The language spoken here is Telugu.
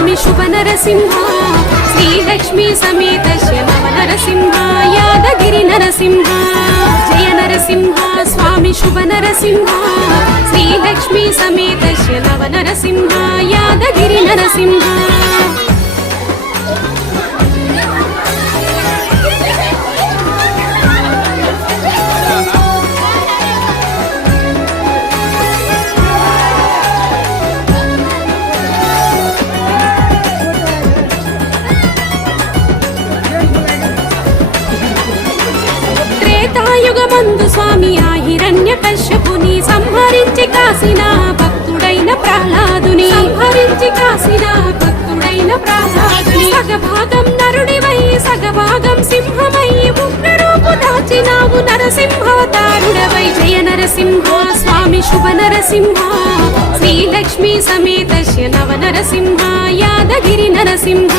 स्वामी शुभ नरसिंह श्रीलक्ष्मी समेत नव नरसिंह यादगिरि नरसिंह जय नरसिंह स्वामी शुभ नरसिंह श्रीलक्ष्मी समेत नव नरसिंह यादगिरि नरसिंह యుగమందు స్వామి ఆ హిరణ్యకశ్యపుని సంహరించి కాసిన భక్తుడైన ప్రహ్లాదుని సగభాగం నరుడివై సగభాగం సింహమై ఉగ్రరూపు దాచినావు నరసింహావతారుడవై జయ నరసింహ స్వామి శుభ నరసింహ శ్రీలక్ష్మీ సమేత నవ నరసింహ యాదగిరి నరసింహ